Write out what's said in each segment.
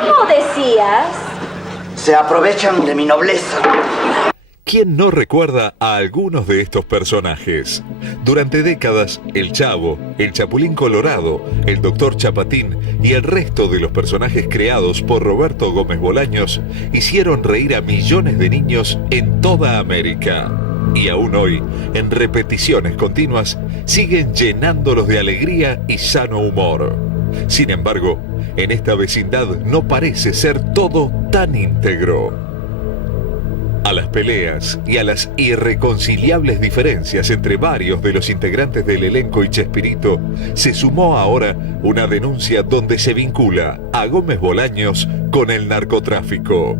¿Cómo decías? Se aprovechan de mi nobleza. ¿Quién no recuerda a algunos de estos personajes? Durante décadas, el Chavo, el Chapulín Colorado, el Dr. Chapatín y el resto de los personajes creados por Roberto Gómez Bolaños hicieron reír a millones de niños en toda América. Y aún hoy, en repeticiones continuas, siguen llenándolos de alegría y sano humor. Sin embargo, en esta vecindad no parece ser todo tan íntegro. A las peleas y a las irreconciliables diferencias entre varios de los integrantes del elenco y Chespirito, se sumó ahora una denuncia donde se vincula a Gómez Bolaños con el narcotráfico.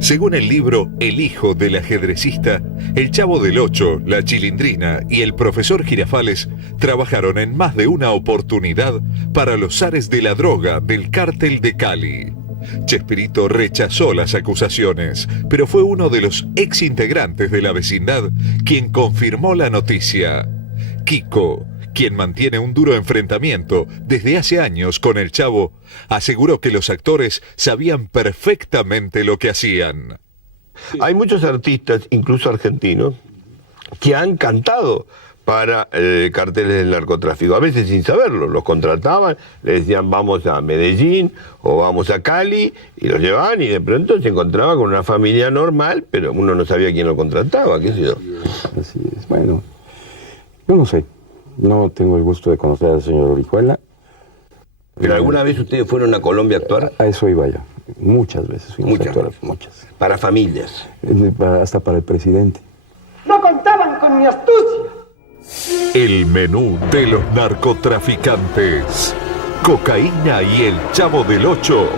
Según el libro El hijo del ajedrecista, el Chavo del Ocho, la Chilindrina y el profesor Girafales trabajaron en más de una oportunidad para los zares de la droga del cártel de Cali. Chespirito rechazó las acusaciones, pero fue uno de los ex integrantes de la vecindad quien confirmó la noticia. Kiko, quien mantiene un duro enfrentamiento desde hace años con el Chavo, aseguró que los actores sabían perfectamente lo que hacían. Hay muchos artistas, incluso argentinos, que han cantado para carteles del narcotráfico, a veces sin saberlo, los contrataban, les decían vamos a Medellín o vamos a Cali, y los llevaban y de pronto se encontraba con una familia normal, pero uno no sabía quién lo contrataba, qué sé yo. Así es, bueno, yo no sé, no tengo el gusto de conocer al señor Orihuela. ¿Pero alguna vez ustedes fueron a Colombia a actuar? A eso iba yo, muchas veces fuimos a actuar, muchas. Para familias. Hasta para el presidente. No contaban con mi astucia. El menú de los narcotraficantes. Cocaína y el Chavo del Ocho.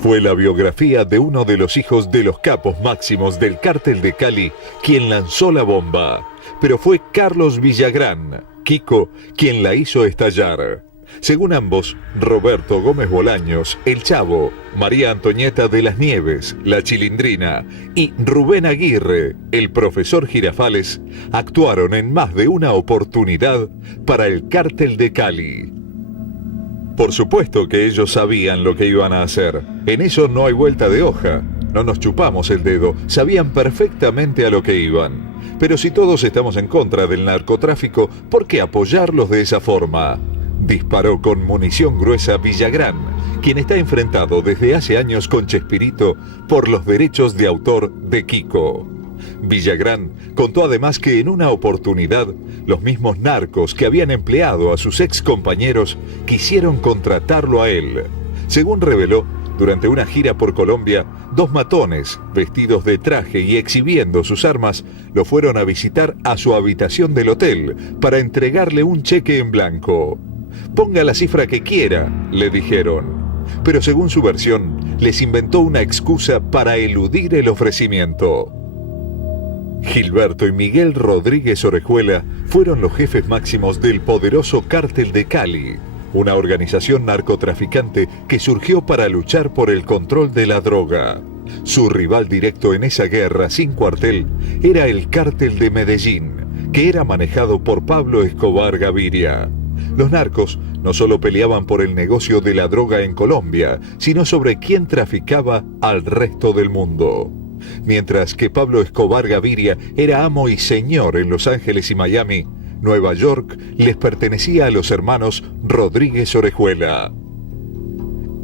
Fue la biografía de uno de los hijos de los capos máximos del cártel de Cali quien lanzó la bomba. Pero fue Carlos Villagrán, Kiko, quien la hizo estallar. Según ambos, Roberto Gómez Bolaños, el Chavo, María Antonieta de las Nieves, la Chilindrina, y Rubén Aguirre, el profesor Girafales, actuaron en más de una oportunidad para el cártel de Cali. Por supuesto que ellos sabían lo que iban a hacer. En eso no hay vuelta de hoja. No nos chupamos el dedo. Sabían perfectamente a lo que iban. Pero si todos estamos en contra del narcotráfico, ¿por qué apoyarlos de esa forma? Disparó con munición gruesa Villagrán, quien está enfrentado desde hace años con Chespirito por los derechos de autor de Kiko. Villagrán contó además que en una oportunidad, los mismos narcos que habían empleado a sus ex compañeros quisieron contratarlo a él. Según reveló, durante una gira por Colombia, dos matones, vestidos de traje y exhibiendo sus armas, lo fueron a visitar a su habitación del hotel para entregarle un cheque en blanco. Ponga la cifra que quiera, le dijeron. Pero según su versión, les inventó una excusa para eludir el ofrecimiento. Gilberto y Miguel Rodríguez Orejuela fueron los jefes máximos del poderoso Cártel de Cali, una organización narcotraficante que surgió para luchar por el control de la droga. Su rival directo en esa guerra sin cuartel era el Cártel de Medellín, que era manejado por Pablo Escobar Gaviria. Los narcos no solo peleaban por el negocio de la droga en Colombia, sino sobre quién traficaba al resto del mundo. Mientras que Pablo Escobar Gaviria era amo y señor en Los Ángeles y Miami, Nueva York les pertenecía a los hermanos Rodríguez Orejuela.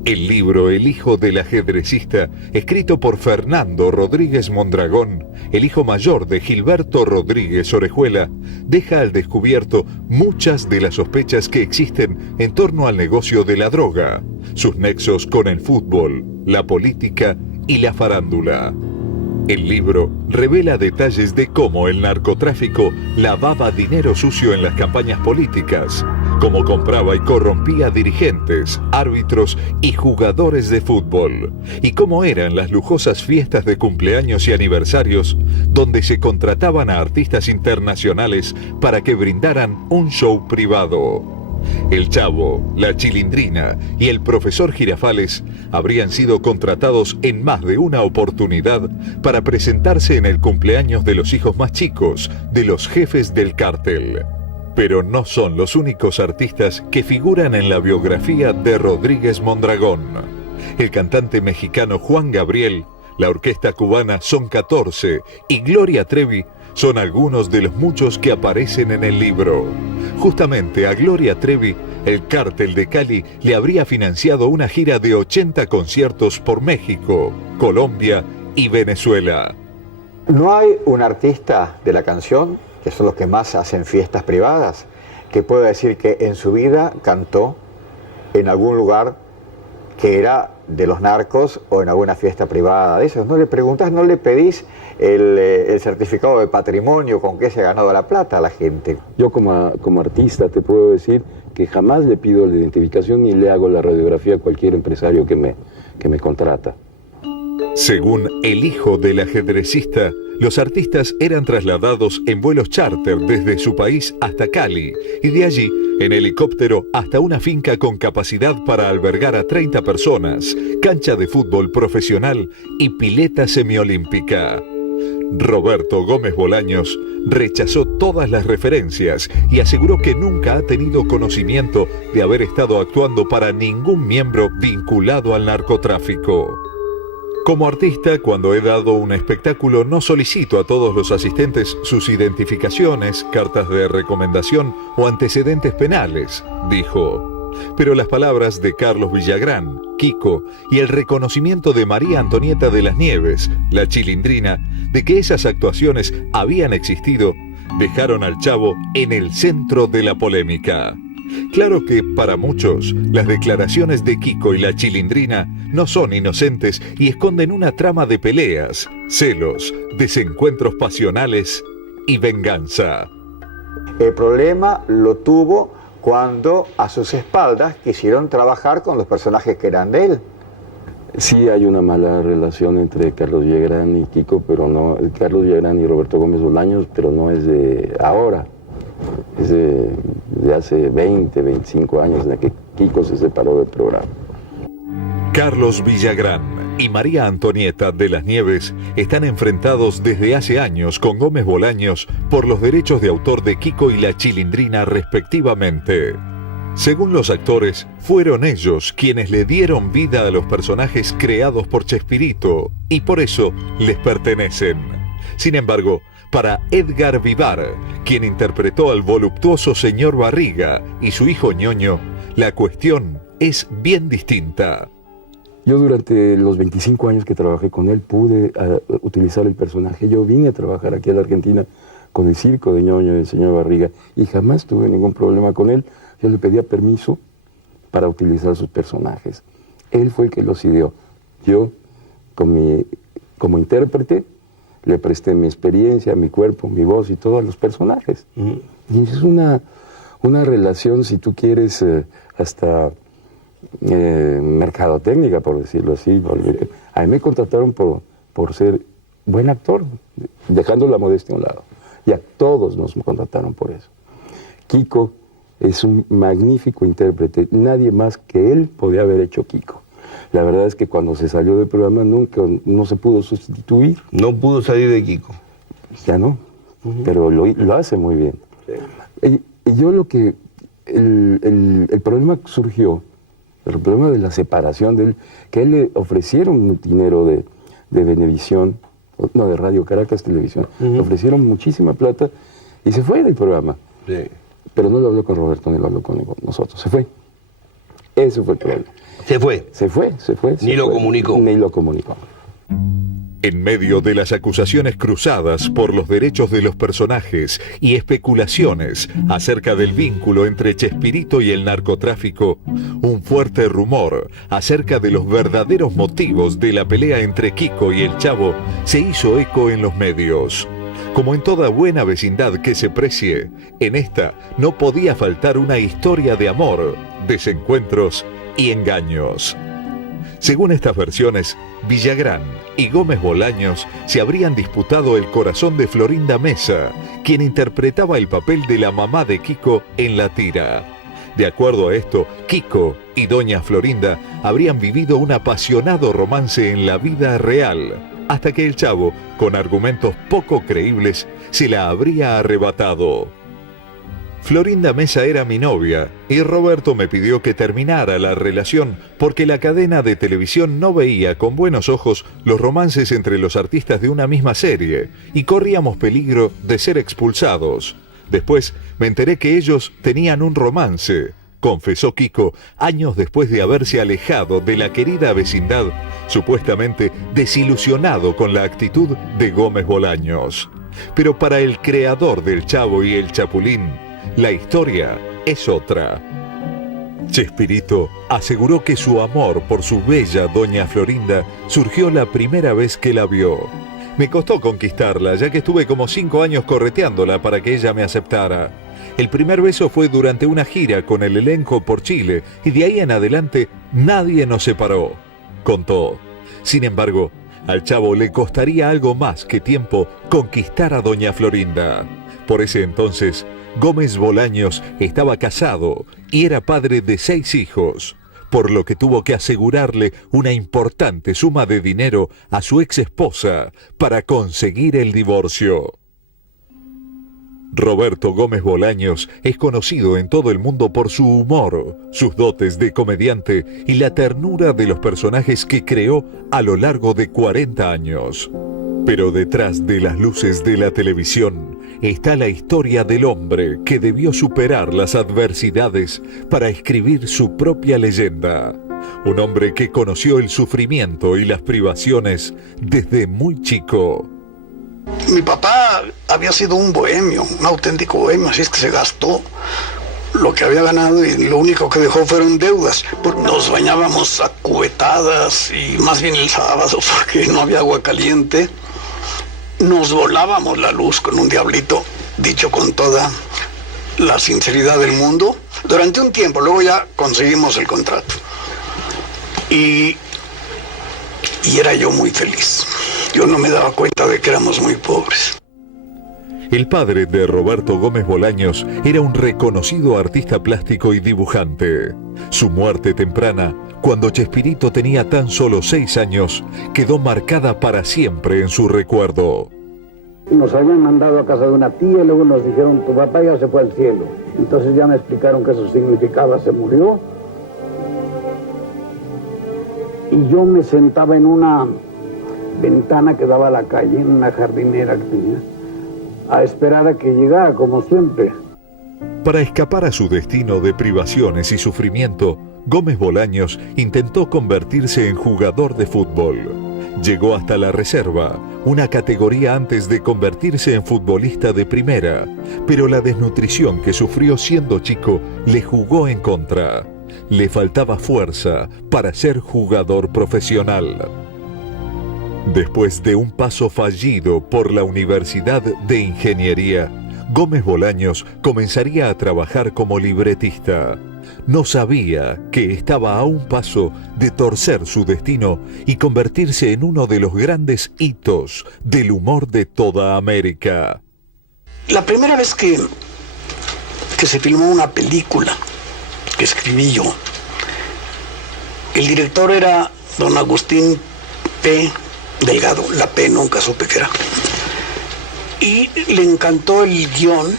El libro El hijo del ajedrecista, escrito por Fernando Rodríguez Mondragón, el hijo mayor de Gilberto Rodríguez Orejuela, deja al descubierto muchas de las sospechas que existen en torno al negocio de la droga, sus nexos con el fútbol, la política y la farándula. El libro revela detalles de cómo el narcotráfico lavaba dinero sucio en las campañas políticas, cómo compraba y corrompía dirigentes, árbitros y jugadores de fútbol, y cómo eran las lujosas fiestas de cumpleaños y aniversarios donde se contrataban a artistas internacionales para que brindaran un show privado. El Chavo, la Chilindrina y el profesor Girafales habrían sido contratados en más de una oportunidad para presentarse en el cumpleaños de los hijos más chicos de los jefes del cártel. Pero no son los únicos artistas que figuran en la biografía de Rodríguez Mondragón. El cantante mexicano Juan Gabriel, la orquesta cubana Son 14 y Gloria Trevi son algunos de los muchos que aparecen en el libro. Justamente a Gloria Trevi, el Cártel de Cali le habría financiado una gira de 80 conciertos por México, Colombia y Venezuela. No hay un artista de la canción, que son los que más hacen fiestas privadas, que pueda decir que en su vida cantó en algún lugar que era de los narcos o en alguna fiesta privada de esos. No le preguntas, no le pedís el certificado de patrimonio con que se ha ganado la plata a la gente. Yo como artista te puedo decir que jamás le pido la identificación ni le hago la radiografía a cualquier empresario que me contrata. Según el hijo del ajedrecista, los artistas eran trasladados en vuelos charter desde su país hasta Cali y de allí en helicóptero hasta una finca con capacidad para albergar a 30 personas, cancha de fútbol profesional y pileta semiolímpica. Roberto Gómez Bolaños rechazó todas las referencias y aseguró que nunca ha tenido conocimiento de haber estado actuando para ningún miembro vinculado al narcotráfico. Como artista, cuando he dado un espectáculo, no solicito a todos los asistentes sus identificaciones, cartas de recomendación o antecedentes penales, dijo. Pero las palabras de Carlos Villagrán, Kiko, y el reconocimiento de María Antonieta de las Nieves, la Chilindrina, de que esas actuaciones habían existido, dejaron al Chavo en el centro de la polémica. Claro que para muchos las declaraciones de Kiko y la Chilindrina no son inocentes y esconden una trama de peleas, celos, desencuentros pasionales y venganza. El problema lo tuvo cuando a sus espaldas quisieron trabajar con los personajes que eran de él. Sí hay una mala relación entre Carlos Villagrán y Kiko, pero no, Carlos Villagrán y Roberto Gómez Bolaños, pero no es de ahora. Es de hace 20, 25 años de que Kiko se separó del programa. Carlos Villagrán y María Antonieta de las Nieves están enfrentados desde hace años con Gómez Bolaños por los derechos de autor de Kiko y la Chilindrina respectivamente. Según los actores, fueron ellos quienes le dieron vida a los personajes creados por Chespirito y por eso les pertenecen. Sin embargo, para Edgar Vivar, quien interpretó al voluptuoso señor Barriga y su hijo Ñoño, la cuestión es bien distinta. Yo durante los 25 años que trabajé con él pude utilizar el personaje. Yo vine a trabajar aquí a la Argentina con el circo de Ñoño y el señor Barriga y jamás tuve ningún problema con él. Yo le pedía permiso para utilizar sus personajes. Él fue el que los ideó. Yo, como intérprete, le presté mi experiencia, mi cuerpo, mi voz y todo a los personajes. Y es una relación, si tú quieres, hasta mercadotécnica, por decirlo así. A mí me contrataron por ser buen actor, dejando la modestia a un lado. Y a todos nos contrataron por eso. Kiko es un magnífico intérprete. Nadie más que él podía haber hecho Kiko. La verdad es que cuando se salió del programa nunca no se pudo sustituir. No pudo salir de Kiko. Ya no, pero lo hace muy bien. Y yo lo que... El problema surgió, el problema de la separación de él, que a él le ofrecieron dinero de Venevisión, no, de Radio Caracas Televisión, le ofrecieron muchísima plata y se fue del programa. Sí. Pero no lo habló con Roberto ni lo habló con nosotros, se fue. Ese fue el problema. Se fue. Se fue. Ni lo comunicó. Ni lo comunicó. En medio de las acusaciones cruzadas por los derechos de los personajes y especulaciones acerca del vínculo entre Chespirito y el narcotráfico, un fuerte rumor acerca de los verdaderos motivos de la pelea entre Kiko y el Chavo se hizo eco en los medios. Como en toda buena vecindad que se precie, en esta no podía faltar una historia de amor, desencuentros y engaños. Según estas versiones, Villagrán y Gómez Bolaños se habrían disputado el corazón de Florinda Mesa, quien interpretaba el papel de la mamá de Kiko en la tira. De acuerdo a esto, Kiko y doña Florinda habrían vivido un apasionado romance en la vida real, hasta que el Chavo, con argumentos poco creíbles, se la habría arrebatado. Florinda Mesa era mi novia y Roberto me pidió que terminara la relación porque la cadena de televisión no veía con buenos ojos los romances entre los artistas de una misma serie y corríamos peligro de ser expulsados. Después me enteré que ellos tenían un romance, confesó Kiko, años después de haberse alejado de la querida vecindad, supuestamente desilusionado con la actitud de Gómez Bolaños. Pero para el creador del Chavo y el Chapulín, la historia es otra. Chespirito aseguró que su amor por su bella doña Florinda surgió la primera vez que la vio. Me costó conquistarla, ya que estuve como 5 años correteándola para que ella me aceptara. El primer beso fue durante una gira con el elenco por Chile y de ahí en adelante nadie nos separó, contó. Sin embargo, al Chavo le costaría algo más que tiempo conquistar a doña Florinda. Por ese entonces, Gómez Bolaños estaba casado y era padre de 6 hijos, por lo que tuvo que asegurarle una importante suma de dinero a su ex esposa para conseguir el divorcio. Roberto Gómez Bolaños es conocido en todo el mundo por su humor, sus dotes de comediante y la ternura de los personajes que creó a lo largo de 40 años. Pero detrás de las luces de la televisión está la historia del hombre que debió superar las adversidades para escribir su propia leyenda. Un hombre que conoció el sufrimiento y las privaciones desde muy chico. Mi papá había sido un bohemio, un auténtico bohemio, así es que se gastó lo que había ganado y lo único que dejó fueron deudas. Nos bañábamos a cubetadas y más bien el sábado porque no había agua caliente. Nos volábamos la luz con un diablito, dicho con toda la sinceridad del mundo, durante un tiempo. Luego ya conseguimos el contrato. Y era yo muy feliz. Yo no me daba cuenta de que éramos muy pobres. El padre de Roberto Gómez Bolaños era un reconocido artista plástico y dibujante. Su muerte temprana, cuando Chespirito tenía tan solo 6 años, quedó marcada para siempre en su recuerdo. Nos habían mandado a casa de una tía y luego nos dijeron, tu papá ya se fue al cielo. Entonces ya me explicaron que eso significaba, se murió. Y yo me sentaba en una ventana que daba a la calle, en una jardinera que tenía, a esperar a que llegara, como siempre. Para escapar a su destino de privaciones y sufrimiento, Gómez Bolaños intentó convertirse en jugador de fútbol. Llegó hasta la reserva, una categoría antes de convertirse en futbolista de primera, pero la desnutrición que sufrió siendo chico le jugó en contra. Le faltaba fuerza para ser jugador profesional. Después de un paso fallido por la Universidad de Ingeniería, Gómez Bolaños comenzaría a trabajar como libretista. No sabía que estaba a un paso de torcer su destino y convertirse en uno de los grandes hitos del humor de toda América. La primera vez que se filmó una película que escribí yo, el director era don Agustín P. Delgado, la P nunca supe qué era. Y le encantó el guión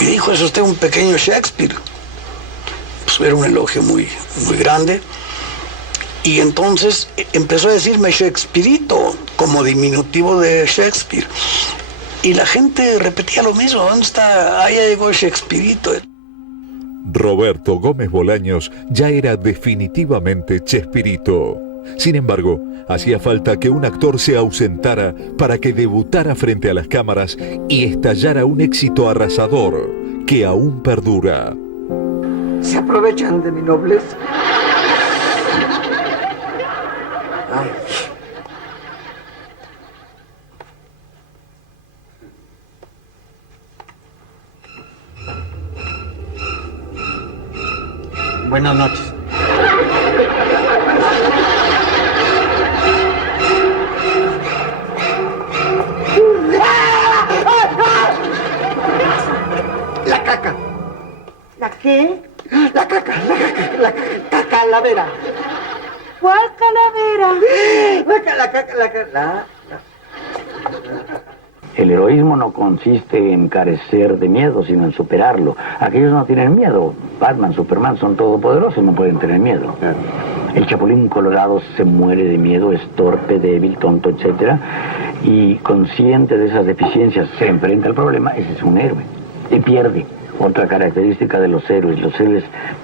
y dijo, es usted un pequeño Shakespeare. Pues era un elogio muy, muy grande. Y entonces empezó a decirme Shakespearito, como diminutivo de Shakespeare. Y la gente repetía lo mismo, ¿dónde está? Ahí llegó Shakespearito. Roberto Gómez Bolaños ya era definitivamente Chespirito. Sin embargo, hacía falta que un actor se ausentara para que debutara frente a las cámaras y estallara un éxito arrasador que aún perdura. Se aprovechan de mi nobleza. Ay. Buenas noches. La caca. ¿La qué? La caca, calavera. ¿Cuál calavera? La caca. El heroísmo no consiste en carecer de miedo, sino en superarlo. Aquellos no tienen miedo. Batman, Superman son todopoderosos, no pueden tener miedo. El Chapulín Colorado se muere de miedo, es torpe, débil, tonto, etc. Y consciente de esas deficiencias, se enfrenta al problema. Ese es un héroe. Y pierde. Otra característica de los héroes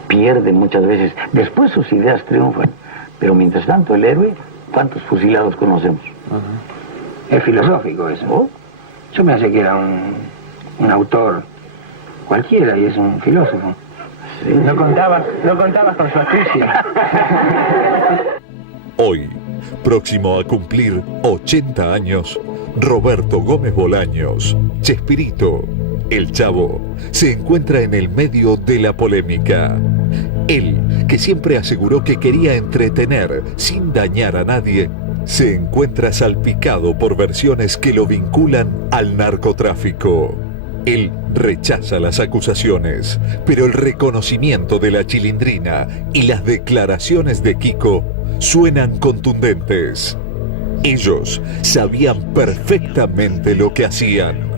pierden muchas veces. Después sus ideas triunfan. Pero mientras tanto el héroe, ¿cuántos fusilados conocemos? Es filosófico eso. ¿Oh? Yo me hace que era un autor cualquiera y es un filósofo. Sí. No contabas con su astucia. Hoy, próximo a cumplir 80 años, Roberto Gómez Bolaños, Chespirito, el Chavo, se encuentra en el medio de la polémica. Él, que siempre aseguró que quería entretener sin dañar a nadie, se encuentra salpicado por versiones que lo vinculan al narcotráfico. Él rechaza las acusaciones, pero el reconocimiento de la Chilindrina y las declaraciones de Kiko suenan contundentes. Ellos sabían perfectamente lo que hacían.